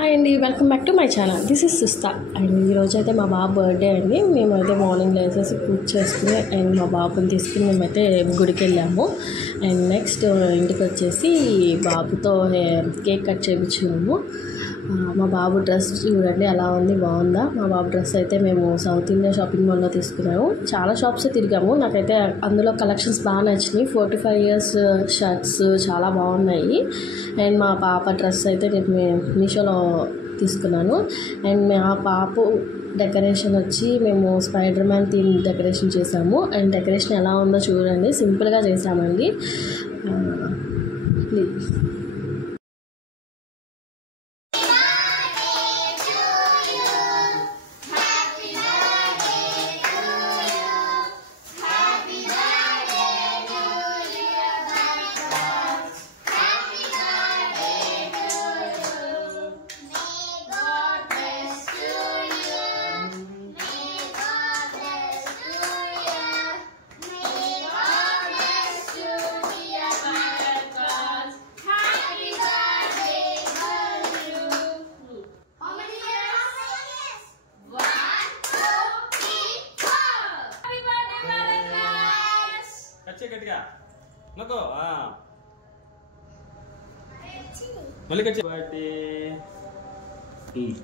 Hi అండి, welcome back to my channel. This is సుస్తా. And ఈరోజు అయితే మా బాబు బర్త్డే అండి. మేమైతే మార్నింగ్ లేసేసి పూజ చేసుకుని అండ్ మా బాబుని తీసుకుని మేమైతే గుడికి వెళ్ళాము. అండ్ నెక్స్ట్ ఇంటికి వచ్చేసి బాబుతో కేక్ కట్ చేయించున్నాము. మా బాబు డ్రెస్ చూడండి ఎలా ఉంది, బాగుందా? మా బాబు డ్రెస్ అయితే మేము సౌత్ ఇండియా షాపింగ్ మాల్లో తీసుకున్నాము. చాలా షాప్స్ తిరిగాము. నాకైతే అందులో కలెక్షన్స్ బాగా నచ్చినాయి. 45 years షర్ట్స్ చాలా బాగున్నాయి. అండ్ మా పాప డ్రెస్ అయితే నేను మీషోలో తీసుకున్నాను. అండ్ మా పాప డెకరేషన్ వచ్చి మేము స్పైడర్ మ్యాన్ థీమ్ డెకరేషన్ చేసాము. అండ్ డెకరేషన్ ఎలా ఉందో చూడండి, సింపుల్గా చేసామండి. ప్లీజ్ గట్టిగా నొక్కో మళ్ళీ కట్ బర్త్డే.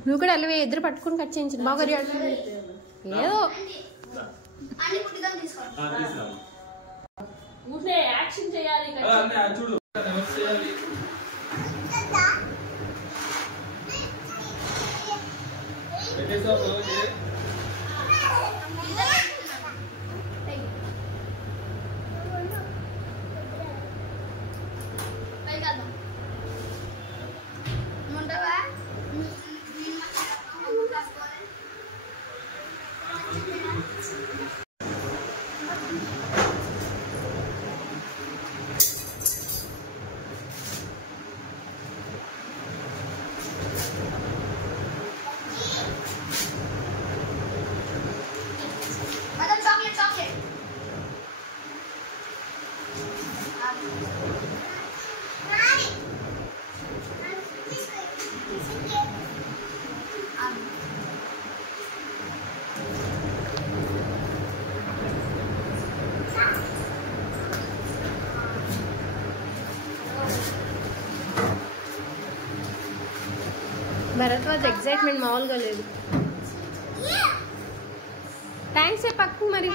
నువ్వు కూడా అల్లవే ఇద్దరు పట్టుకుని కట్ చేయించు బాగా ఏదో యాక్షన్ చేయాలి. చూడు భరద్వాజ్ ఎగ్జైట్మెంట్ మామూలుగా లేదు. థ్యాంక్స్ ఏ పక్కు మరి.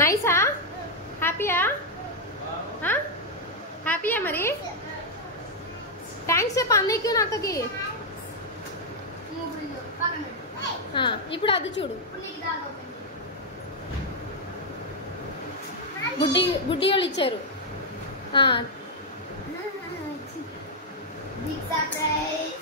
నైసా? హ్యాపీయా? హ్యాపీయా మరి? థ్యాంక్స్ చెప్పు అన్నయ్యకి నాతోకి. ఇప్పుడు అది చూడు, బుడ్డి వాళ్ళు ఇచ్చారు. Big surprise.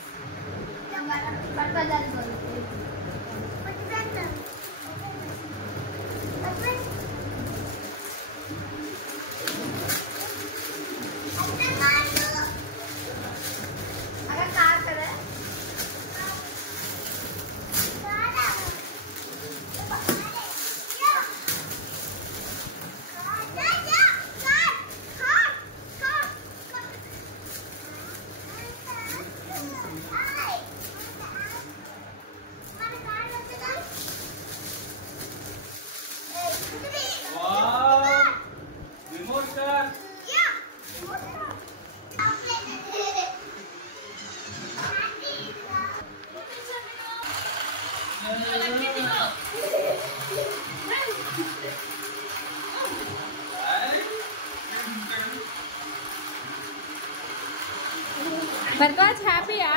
భరద్వాజ్ హ్యాపీయా?